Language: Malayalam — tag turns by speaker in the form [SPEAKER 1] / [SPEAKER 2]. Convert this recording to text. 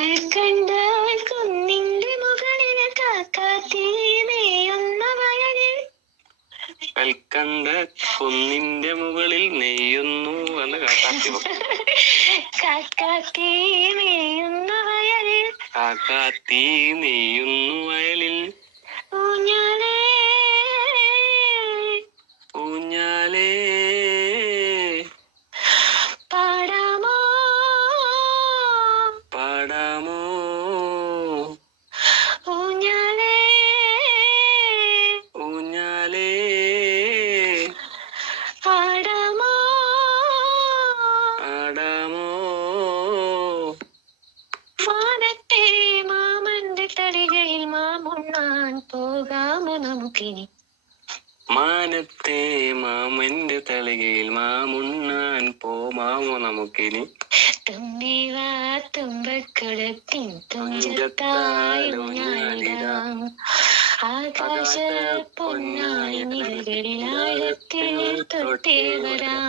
[SPEAKER 1] കണ്ടാൽ കുന്നിന്റെ മുകളിൽ വയലിൽ.
[SPEAKER 2] കൽക്കണ്ട കുന്നിന്റെ മുകളിൽ നെയ്യുന്നു എന്ന് കാക്കാത്തി
[SPEAKER 1] വയലിൽ.
[SPEAKER 2] കാക്കാത്തി നെയ്യുന്നു വയലിൽ.
[SPEAKER 1] ഊഞ്ഞാലേ.
[SPEAKER 2] ഊഞ്ഞാലേ.
[SPEAKER 1] പാടാമോ
[SPEAKER 2] ആടാമോ
[SPEAKER 1] വാനത്തെ മാമന്റെ തളികയിൽ മാമുണ്ണാൻ പോകാമോ നമുക്കിനി?
[SPEAKER 2] മാനത്തെ മാമന്റെ തളികയിൽ മാമുണ്ണാൻ പോമാമോ നമുക്കിനി?
[SPEAKER 1] തുമ്പിവാ തുമ്പക്കുളത്തിൻ തുഞ്ചത്തായൂഞ്ഞാലിടാം ആകാശ പൊന്നായി നിഴലിൽ ആഴത്തിൽ തൊട്ടേ വരാം.